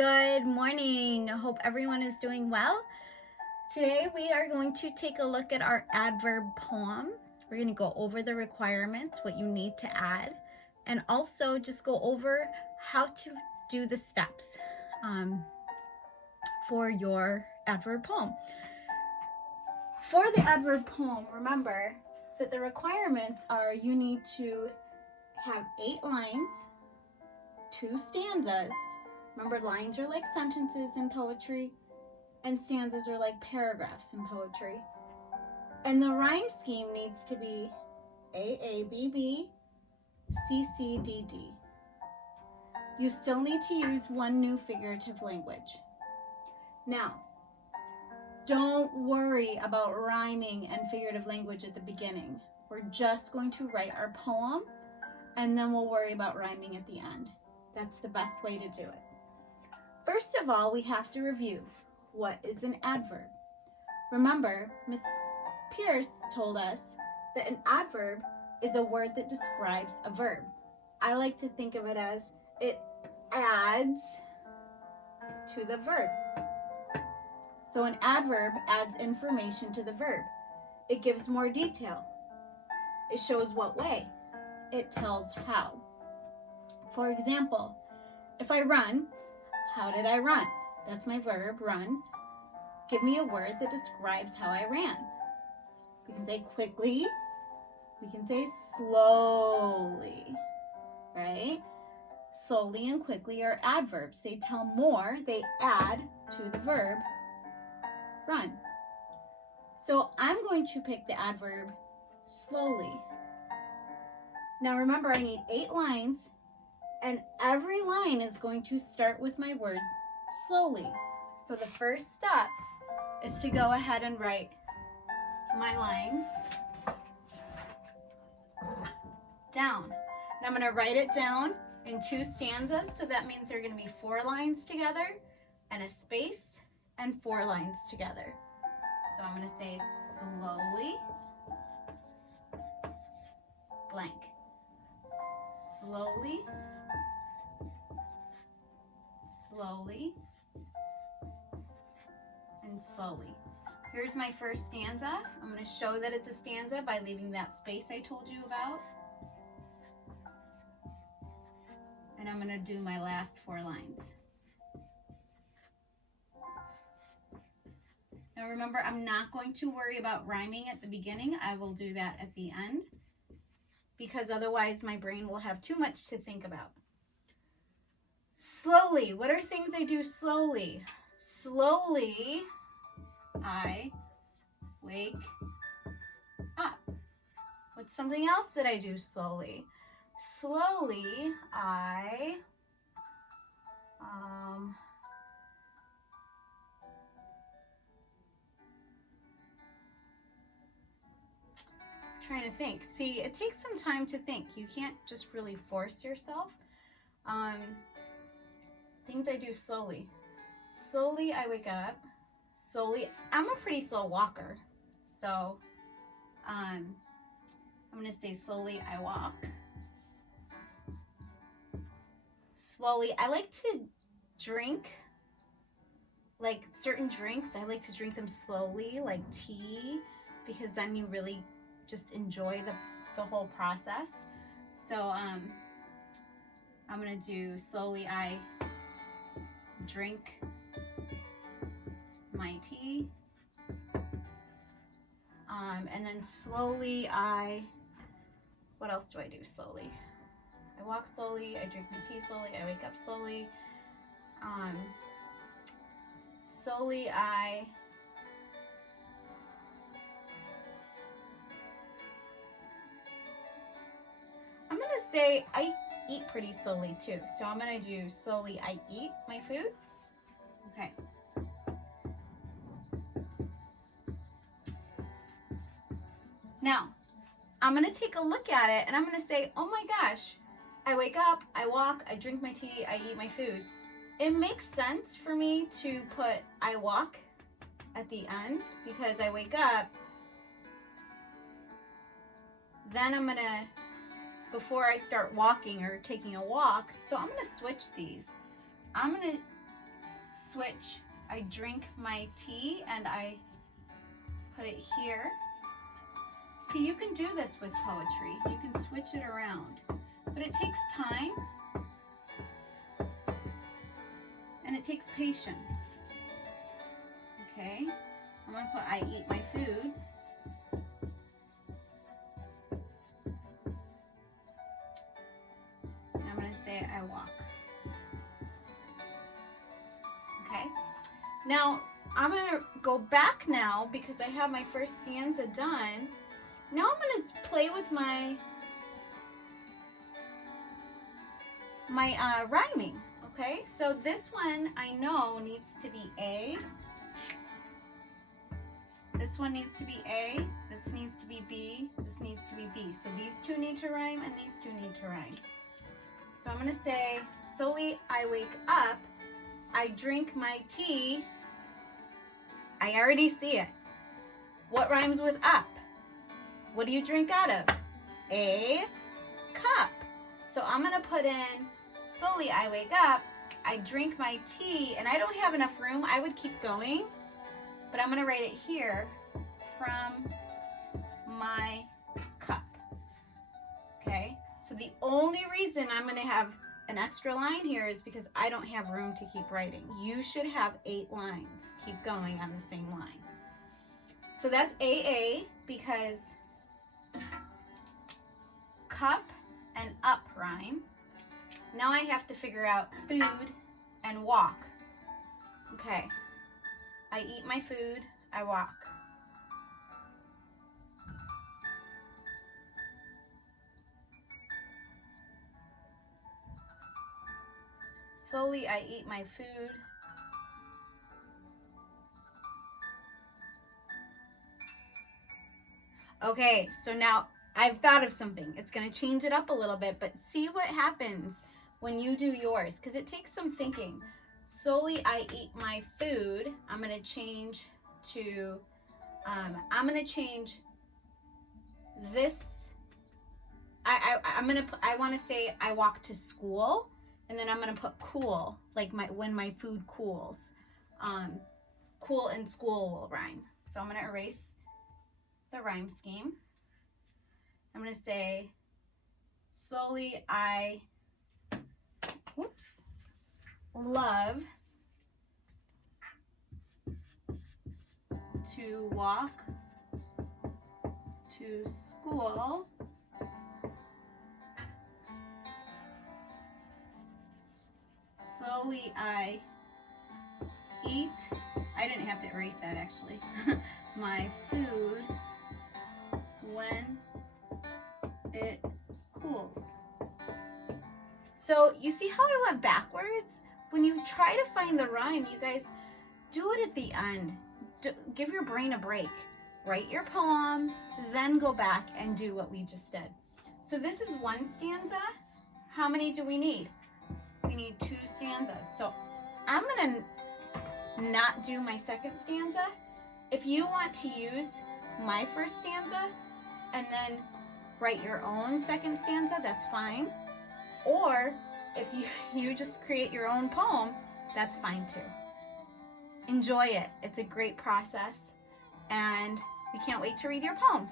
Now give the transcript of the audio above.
Good morning. I hope everyone is doing well. Today we are going to take a look at our adverb poem. We're going to go over the requirements, what you need to add, and also just go over how to do the steps for your adverb poem. For the adverb poem, remember that the requirements are you need to have 8 lines, 2 stanzas. Remember, lines are like sentences in poetry, and stanzas are like paragraphs in poetry. And the rhyme scheme needs to be AABB, CCDD. You still need to use one new figurative language. Now, don't worry about rhyming and figurative language at the beginning. We're just going to write our poem, and then we'll worry about rhyming at the end. That's the best way to do it. First of all, we have to review what is an adverb. Remember, Miss Pierce told us that an adverb is a word that describes a verb. I like to think of it as it adds to the verb. So an adverb adds information to the verb. It gives more detail. It shows what way. It tells how. For example, if I run, how did I run? That's my verb, run. Give me a word that describes how I ran. We can say quickly. We can say slowly, right? Slowly and quickly are adverbs. They tell more, they add to the verb, run. So I'm going to pick the adverb slowly. Now remember, I need 8 lines, and every line is going to start with my word slowly. So the first step is to go ahead and write my lines down. And I'm going to write it down in 2 stanzas, so that means there are going to be 4 lines together and a space and 4 lines together. So I'm going to say slowly, blank. Slowly, slowly, and slowly. Here's my first stanza. I'm going to show that it's a stanza by leaving that space I told you about. And I'm going to do my last 4 lines. Now remember, I'm not going to worry about rhyming at the beginning. I will do that at the end, because otherwise my brain will have too much to think about. Slowly. What are things I do slowly? Slowly, I wake up. What's something else that I do slowly? Slowly, I trying to think. See, it takes some time to think. You can't just really force yourself. Things I do slowly. Slowly, I wake up. Slowly, I'm a pretty slow walker. So, I'm going to say slowly, I walk. Slowly, I like to drink, like certain drinks. I like to drink them slowly, like tea, because then you really just enjoy the whole process. So I'm gonna do slowly I drink my tea, and then slowly what else do I do slowly? I walk slowly, I drink my tea slowly, I wake up slowly, slowly I'm going to say I eat pretty slowly too. So I'm going to do slowly I eat my food. Okay. Now, I'm going to take a look at it and I'm going to say, oh my gosh, I wake up, I walk, I drink my tea, I eat my food. It makes sense for me to put I walk at the end because I wake up. Then I'm going to before I start walking or taking a walk. So I'm going to switch these. I'm going to switch. I drink my tea and I put it here. See, you can do this with poetry. You can switch it around, but it takes time and it takes patience. Okay, I'm gonna put I eat my food. And I'm gonna say I walk. Okay, now I'm gonna go back now because I have my first stanza done. Now I'm gonna play with my rhyming. Okay, so this one I know needs to be A. This one needs to be A. This needs to be B. This needs to be B. So these two need to rhyme and these two need to rhyme. So I'm gonna say, slowly I wake up, I drink my tea. I already see it. What rhymes with up? What do you drink out of? A cup. So I'm gonna put in, slowly I wake up, I drink my tea, and I don't have enough room. I would keep going, but I'm gonna write it here, from my cup. Okay, so the only reason I'm gonna have an extra line here is because I don't have room to keep writing. You should have 8 lines. Keep going on the same line. So that's AA because cup and up rhyme. Now I have to figure out food and walk. Okay, I eat my food, I walk. Slowly I eat my food. Okay, so now I've thought of something. It's gonna change it up a little bit, but see what happens when you do yours, because it takes some thinking. Slowly I eat my food. I'm gonna change to, this. I want to say I walk to school, and then I'm gonna put cool, like when my food cools. Cool and school will rhyme. So I'm gonna erase the rhyme scheme. I'm gonna say, slowly I, love to walk to school. Slowly I eat, I didn't have to erase that actually, my food when it cools. So you see how I went backwards? When you try to find the rhyme, you guys, do it at the end. Give your brain a break. Write your poem, then go back and do what we just did. So this is one stanza. How many do we need? We need 2 stanzas. So I'm gonna not do my second stanza. If you want to use my first stanza and then write your own second stanza, that's fine. Or if you just create your own poem, that's fine too. Enjoy it. It's a great process, and we can't wait to read your poems.